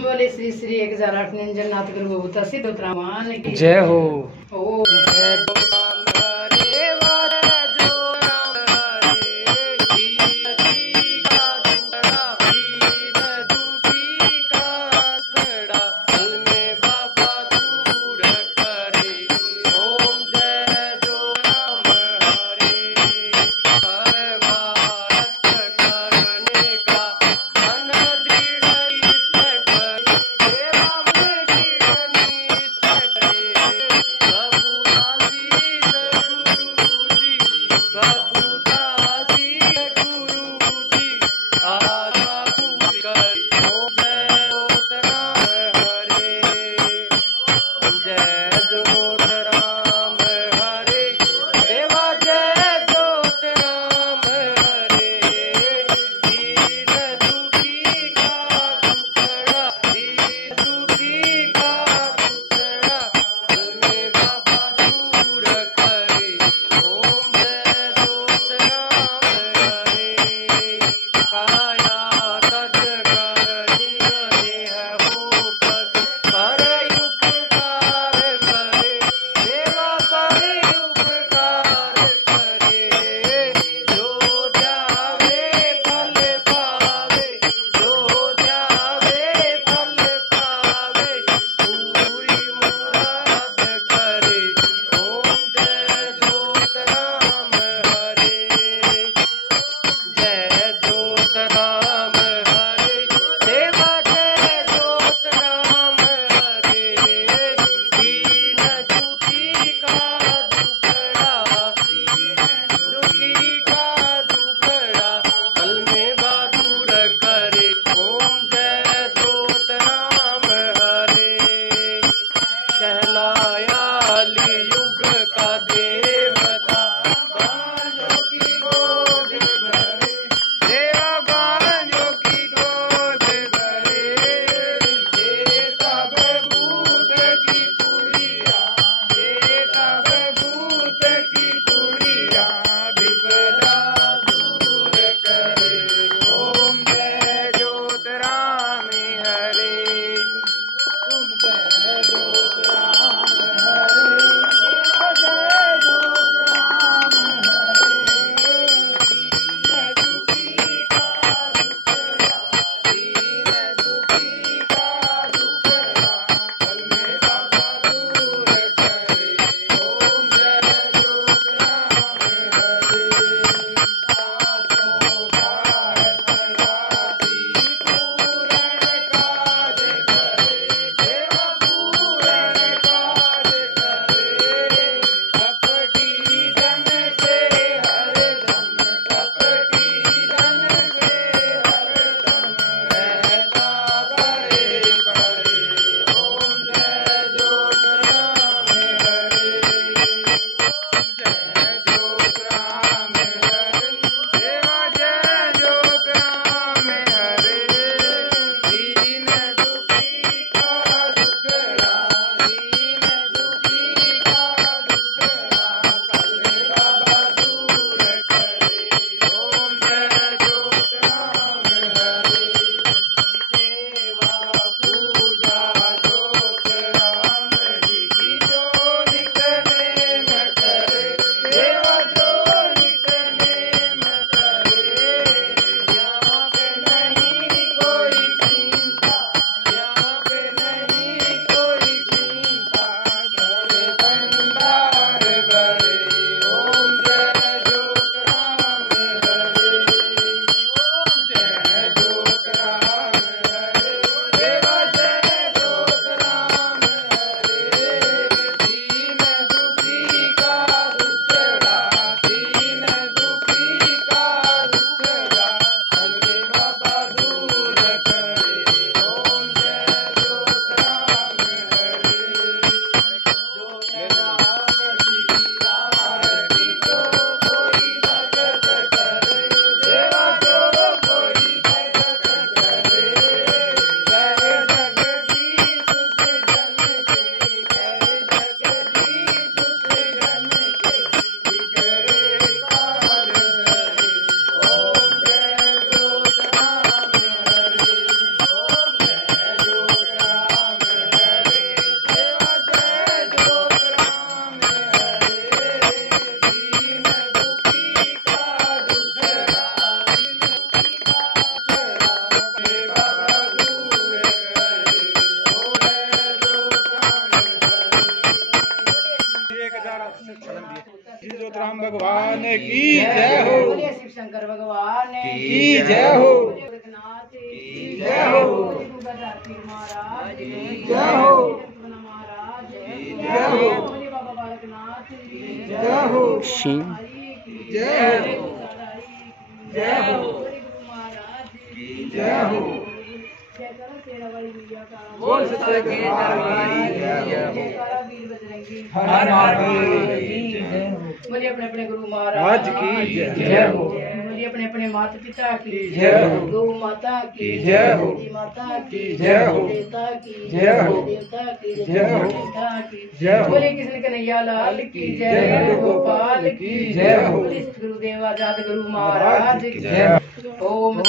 बोले श्री श्री 1008 निरंजन नाथ गुरु भगवता सिद्ध मान की जय हो। ओ भगवान की जय हो। बोलिए शिव शंकर भगवान की जय हो। बोलिए गोरखनाथ की जय हो। बोलिए गंगाधर पीर महाराज की जय हो। बोलिए महाराज की जय हो। बोलिए बाबा बालकनाथ की जय हो। हरि की जय हो। जय हो। बोलिए गुरु महाराज की जय हो। जय करो तेरा वाली मैया का बोल सच्चे दरबार की जय हो। जय करो वीर बजरंगी हर महादेव की जय हो। बोलिए अपने अपने गुरु महाराज आज की जय हो। बोलिए अपने अपने माता पिता की जय हो। गौ माता की जय हो। जी माता की जय हो। देवता की जय हो। देवता की जय हो। देवता की जय हो। बोलिए कृष्ण कन्हैया लाल की जय जय हो। गोपाल की जय हो। बोलिए गुरुदेव आजाद गुरु महाराज की जय हो। ओम